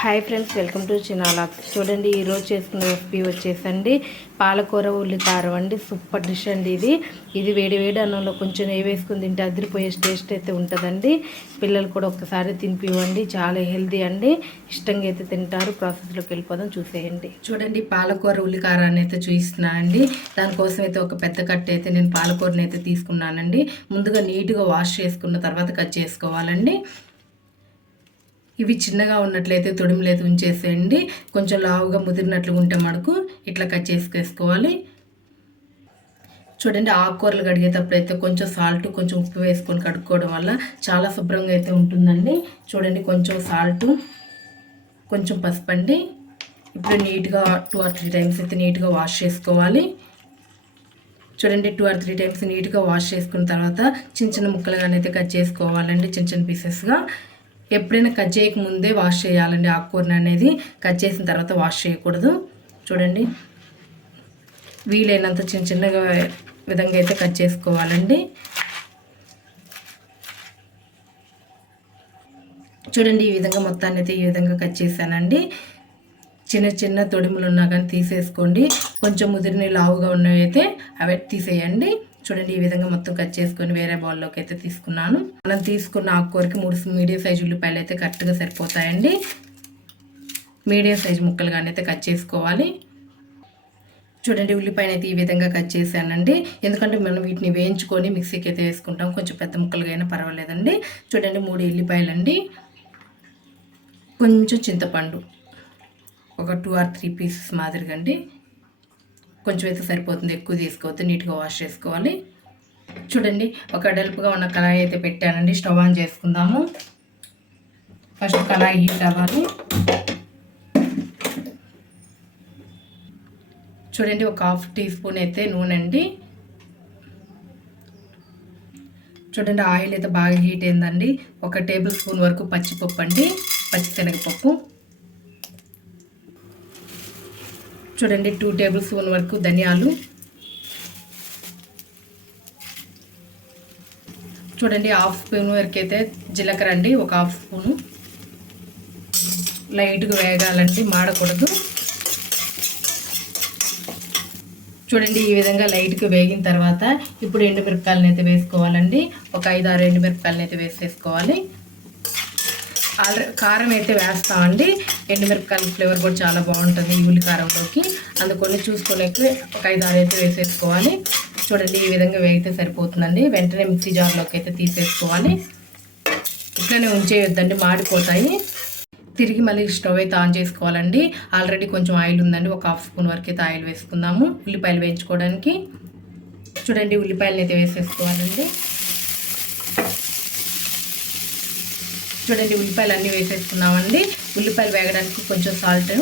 Hi friends welcome to చినాలాక్ చూడండి ఈరోజు చేసుకున్న రెసిపీ వచ్చేసండి. పాలకూర ఉల్లికారం అండి. సూపర్ డిష్ అండి ఇది. ఇది వేడి వేడి అన్నంలో కొంచెం నెయ్యి వేసుకుని తింటే అదిరిపోయే టేస్ట్ అయితే ఉంటుందండి. పిల్లలు కూడా ఒకసారి తినిపివ్వండి. చాలా హెల్దీ అండి. ఇష్టంగా అయితే తింటారు. ప్రాసెస్లోకి వెళ్ళిపోదాం చూసేయండి. చూడండి పాలకూర ఉల్లికారాన్ని అయితే చూపిస్తున్నానండి దానికోసం అయితే ఒక పెద్ద కట్ట అయితే నేను పాలకూరని అయితే తీసుకున్నానండి. ముందుగా నీట్గా వాష్ చేసుకున్న తర్వాత కట్ చేసుకోవాలండి. ఇవి చిన్నగా ఉన్నట్లయితే తొడిమిలేదు ఉంచేసేయండి. కొంచెం లావుగా ముదిరినట్లు ఉంటే మనకు ఇట్లా కట్ చేసుకేసుకోవాలి చూడండి ఆకుకూరలు కడిగేటప్పుడు అయితే కొంచెం సాల్ట్ కొంచెం ఉప్పు వేసుకొని కడుక్కోవడం వల్ల చాలా శుభ్రంగా అయితే ఉంటుందండి. చూడండి కొంచెం సాల్ట్ కొంచెం పసుపు అండి. ఇప్పుడు నీట్గా టూ ఆర్ త్రీ టైమ్స్ అయితే నీట్గా వాష్ చేసుకోవాలి. చూడండి టూ ఆర్ త్రీ టైమ్స్ నీట్గా వాష్ చేసుకున్న తర్వాత చిన్న చిన్న ముక్కలుగానైతే కట్ చేసుకోవాలండి చిన్న చిన్న పీసెస్గా. ఎప్పుడైనా కట్ చేయక ముందే వాష్ చేయాలండి ఆకుకూరని అనేది. కట్ చేసిన తర్వాత వాష్ చేయకూడదు. చూడండి. వీలైనంత చిన్న చిన్నగా విధంగా అయితే కట్ చేసుకోవాలండి. చూడండి ఈ విధంగా మొత్తాన్ని అయితే ఈ విధంగా కట్ చేశానండి. చిన్న చిన్న తొడిములు ఉన్నా కానీ తీసేసుకోండి. కొంచెం ముదిరిని లావుగా ఉన్నవి అయితే అవి తీసేయండి. చూడండి ఈ విధంగా మొత్తం కట్ చేసుకొని వేరే బౌల్లోకి అయితే తీసుకున్నాను. మనం తీసుకున్న ఆకుకూరకి మూడు మీడియం సైజు ఉల్లిపాయలు అయితే కరెక్ట్గా సరిపోతాయండి. మీడియం సైజు ముక్కలుగానే అయితే కట్ చేసుకోవాలి. చూడండి ఉల్లిపాయలు అయితే ఈ విధంగా కట్ చేశానండి. ఎందుకంటే మనం వీటిని వేయించుకొని మిక్సీకి అయితే వేసుకుంటాం. కొంచెం పెద్ద ముక్కలుగా అయినా పర్వాలేదండి. చూడండి మూడు ఉల్లిపాయలండి. కొంచెం చింతపండు. ఒక టూ ఆర్ త్రీ పీసెస్ మాదిరిగా అండి. కొంచెం అయితే సరిపోతుంది. ఎక్కువ తీసుకోవద్దు. నీట్గా వాష్ చేసుకోవాలి. చూడండి ఒక డల్పుగా ఉన్న కళాయి అయితే పెట్టానండి. స్టవ్ ఆన్ చేసుకుందాము. ఫస్ట్ కళాయి హీట్ అవ్వాలి. చూడండి ఒక హాఫ్ టీ స్పూన్ అయితే నూనె అండి. చూడండి ఆయిల్ అయితే బాగా హీట్ అయిందండి. ఒక టేబుల్ స్పూన్ వరకు పచ్చిపప్పు అండి. పచ్చిశనగపప్పు. చూడండి టూ టేబుల్ స్పూన్ వరకు ధనియాలు. చూడండి హాఫ్ స్పూన్ వరకు అయితే జీలకర్ర అండి ఒక హాఫ్ స్పూను లైట్గా వేగాలండి మాడకూడదు. చూడండి ఈ విధంగా లైట్గా వేగిన తర్వాత ఇప్పుడు ఎండుమిరపకాయలను అయితే వేసుకోవాలండి. ఒక ఐదు ఆరు ఎండుమిరపకాయలను అయితే వేసేసుకోవాలి. ఆల్రెడీ కారం అయితే వేస్తామండి ఎండుమిరపకాయల ఫ్లేవర్ కూడా చాలా బాగుంటుంది ఈ ఉల్లి కారంలోకి. అందుకొని చూసుకునేకి ఒక ఐదు ఆరు అయితే వేసేసుకోవాలి. చూడండి ఈ విధంగా వేగితే సరిపోతుందండి. వెంటనే మిక్సీ జార్లోకి అయితే తీసేసుకోవాలి. ఇట్లనే ఉంచేయొద్దండి మాడిపోతాయి. తిరిగి మళ్ళీ స్టవ్ అయితే ఆన్ చేసుకోవాలండి. ఆల్రెడీ కొంచెం ఆయిల్ ఉందండి. ఒక హాఫ్ స్పూన్ వరకు అయితే ఆయిల్ వేసుకుందాము ఉల్లిపాయలు వేయించుకోవడానికి. చూడండి ఉల్లిపాయలు అయితే వేసేసుకోవాలండి. చూడండి ఉల్లిపాయలు అన్నీ వేసేసుకున్నామండి ఉల్లిపాయలు వేగడానికి కొంచెం సాల్ట్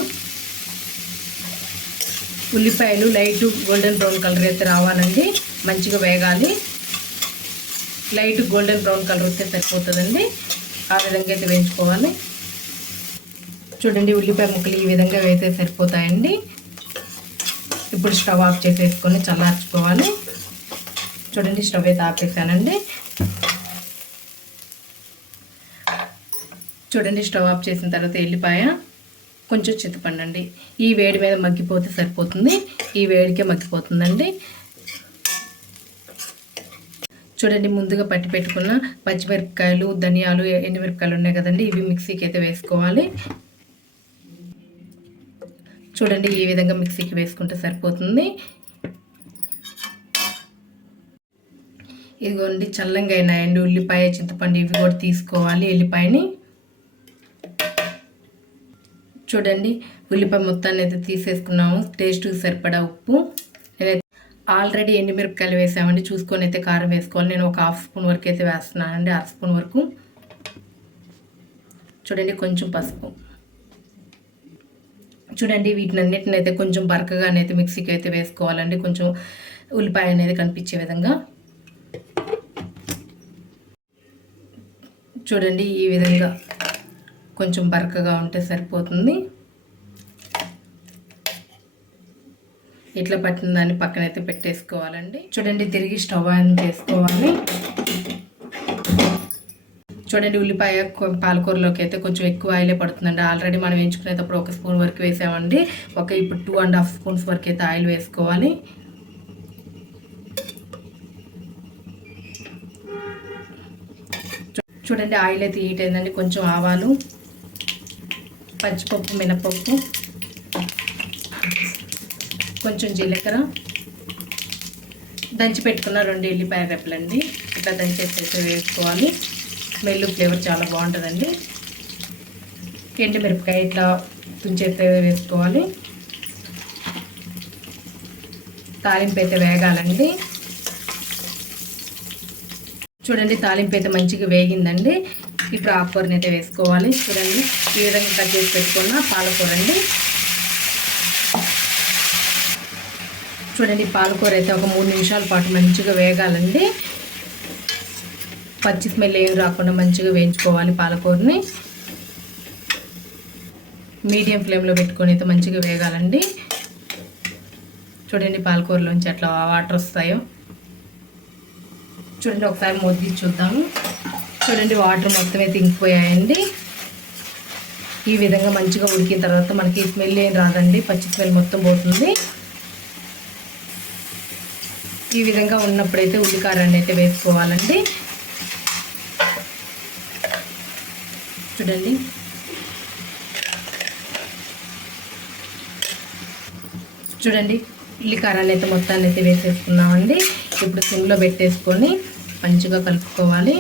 ఉల్లిపాయలు లైట్ గోల్డెన్ బ్రౌన్ కలర్ అయితే రావాలండి. మంచిగా వేగాలి. లైట్ గోల్డెన్ బ్రౌన్ కలర్ వస్తే సరిపోతుందండి. ఆ విధంగా అయితే వేయించుకోవాలి. చూడండి ఉల్లిపాయ ముక్కలు ఈ విధంగా వేస్తే సరిపోతాయండి. ఇప్పుడు స్టవ్ ఆఫ్ చేసేసుకొని చల్లార్చుకోవాలి. చూడండి స్టవ్ అయితే ఆపేసానండి. చూడండి స్టవ్ ఆఫ్ చేసిన తర్వాత ఎల్లిపాయ కొంచెం చింతపండు ఈ వేడి మీద మగ్గిపోతే సరిపోతుంది. ఈ వేడికే మగ్గిపోతుందండి. చూడండి ముందుగా పట్టి పెట్టుకున్న పచ్చిమిరపకాయలు ధనియాలు ఎండుమిరపకాయలు ఉన్నాయి కదండి. ఇవి మిక్సీకి అయితే వేసుకోవాలి. చూడండి ఈ విధంగా మిక్సీకి వేసుకుంటే సరిపోతుంది. ఇదిగోండి చల్లంగా అయినాయండి. ఉల్లిపాయ చింతపండు ఇవి కూడా తీసుకోవాలి ఎల్లిపాయని. చూడండి. ఉల్లిపాయ మొత్తాన్ని అయితే తీసేసుకున్నాము. టేస్ట్ సరిపడా ఉప్పు. నేనైతే ఆల్రెడీ ఎండుమిరపకాయలు వేసామండి. చూసుకొని అయితే కారం వేసుకోవాలి. నేను ఒక హాఫ్ స్పూన్ వరకు అయితే వేస్తున్నానండి. అర స్పూన్ వరకు. చూడండి కొంచెం పసుపు. చూడండి వీటిని అన్నిటిని అయితే కొంచెం బరకగానైతే మిక్సీకి అయితే వేసుకోవాలండి. కొంచెం ఉల్లిపాయ అనేది కనిపించే విధంగా. చూడండి ఈ విధంగా కొంచెం బరకగా ఉంటే సరిపోతుంది. ఇట్లా పట్టిన దాన్ని పక్కనైతే పెట్టేసుకోవాలండి. చూడండి తిరిగి స్టవ్ ఆన్ చేసుకోవాలి. చూడండి ఉల్లిపాయ పాలకూరలోకి అయితే కొంచెం ఎక్కువ ఆయిలే పడుతుందండి. ఆల్రెడీ మనం వేయించుకునేటప్పుడు ఒక స్పూన్ వరకు వేసామండి. ఒక ఇప్పుడు టూ అండ్ హాఫ్ స్పూన్స్ వరకు అయితే ఆయిల్ వేసుకోవాలి. చూడండి ఆయిల్ అయితే హీట్ అయిందండి. కొంచెం ఆవాలు పచ్చిపప్పు మినపప్పు కొంచెం జీలకర్ర దంచి పెట్టుకున్న రెండు ఎల్లిపాయ రెప్పలండి ఇట్లా దంచేసేసి వేసుకోవాలి మెల్లు ఫ్లేవర్ చాలా బాగుంటుందండి. ఎండు మిరపకాయ ఇట్లా తుంచేస్తే వేసుకోవాలి. తాలింపు అయితే వేగాలండి. చూడండి తాలింపు అయితే మంచిగా వేగిందండి. ఇప్పుడు ఆకుకూరని అయితే వేసుకోవాలి. చూడండి ఈ విధంగా కట్ చేసి పెట్టుకున్న పాలకూర అండి చూడండి పాలకూర అయితే ఒక మూడు నిమిషాల పాటు మంచిగా వేగాలండి. పచ్చి స్మెల్ ఏం రాకుండా మంచిగా వేయించుకోవాలి పాలకూరని. మీడియం ఫ్లేమ్లో పెట్టుకొని అయితే మంచిగా వేగాలండి. చూడండి పాలకూరలోంచి ఎట్లా వాటర్ వస్తాయో. చూడండి ఒకసారి మొద్ది చూద్దాము. చూడండి వాటర్ మొత్తం అయితే ఇంకిపోయాయండి. ఈ విధంగా మంచిగా ఉడికిన తర్వాత మనకి స్మెల్ ఏం రాదండి. పచ్చి స్మెల్ మొత్తం పోతుంది. ఈ విధంగా ఉన్నప్పుడైతే ఉల్లికారాన్ని అయితే వేసుకోవాలండి. చూడండి. చూడండి ఉల్లికారాన్ని అయితే మొత్తాన్ని అయితే వేసేసుకున్నామండి ఇప్పుడు సిమ్లో పెట్టేసుకొని మంచిగా కలుపుకోవాలి.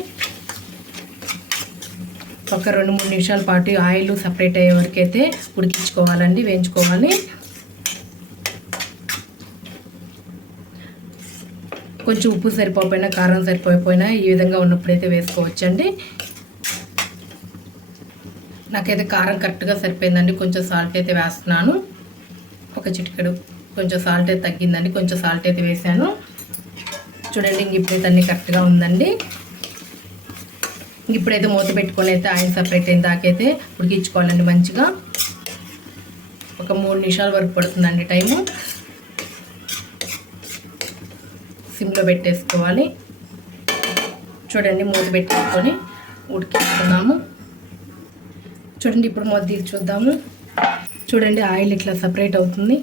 ఒక రెండు మూడు నిమిషాల పాటు ఆయిల్ సపరేట్ అయ్యే వరకు అయితే ఉడికించుకోవాలండి వేయించుకోవాలి. కొంచెం ఉప్పు సరిపోయినా కారం సరిపోయిపోయినా ఈ విధంగా ఉన్నప్పుడైతే వేసుకోవచ్చండి. నాకైతే కారం కరెక్ట్గా సరిపోయిందండి కొంచెం సాల్ట్ అయితే వేస్తున్నాను. ఒక చిటికెడు కొంచెం సాల్ట్ అయితే తగ్గిందండి కొంచెం సాల్ట్ అయితే వేసాను. చూడండి ఇంక ఇప్పుడైతే అన్నీ కరెక్ట్గా ఉందండి. ఇప్పుడైతే మూత పెట్టుకొని అయితే ఆయిల్ సపరేట్ అయిన దాకైతే ఉడికించుకోవాలండి మంచిగా. ఒక మూడు నిమిషాల వరకు పడుతుందండి టైము. సిమ్లో పెట్టేసుకోవాలి. చూడండి మూత పెట్టేసుకొని ఉడికించుకున్నాము. చూడండి ఇప్పుడు మూత తీసి చూద్దాము. చూడండి ఆయిల్ ఇట్లా సపరేట్ అవుతుంది.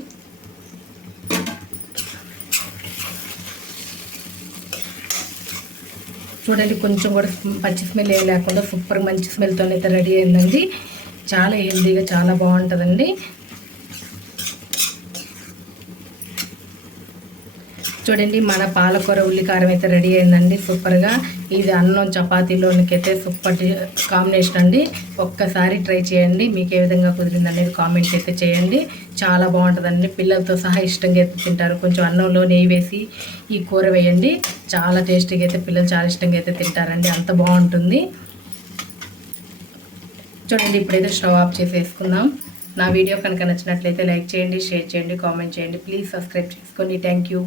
చూడండి కొంచెం కూడా పచ్చి స్మెల్ ఏం లేకుండా సూపర్ మంచి స్మెల్తో అయితే రెడీ అయిందండి. చాలా హెల్తీగా చాలా బాగుంటుందండి. చూడండి మన పాలకూర ఉల్లికారం అయితే రెడీ అయిందండి సూపర్గా. ఇది అన్నం చపాతీలోనికైతే సూపర్ కాంబినేషన్ అండి. ఒక్కసారి ట్రై చేయండి మీకు ఏ విధంగా కుదిరింది అనేది కామెంట్ అయితే చేయండి. చాలా బాగుంటుందండి పిల్లలతో సహా ఇష్టంగా అయితే తింటారు. కొంచెం అన్నంలో నెయ్యి వేసి ఈ కూర వేయండి చాలా టేస్టీగా అయితే పిల్లలు చాలా ఇష్టంగా అయితే తింటారండి అంత బాగుంటుంది. చూడండి ఇప్పుడైతే స్టవ్ ఆఫ్ చేసేసుకుందాం. నా వీడియో కనుక నచ్చినట్లయితే లైక్ చేయండి షేర్ చేయండి కామెంట్ చేయండి. ప్లీజ్ సబ్స్క్రైబ్ చేసుకోండి. Thank you.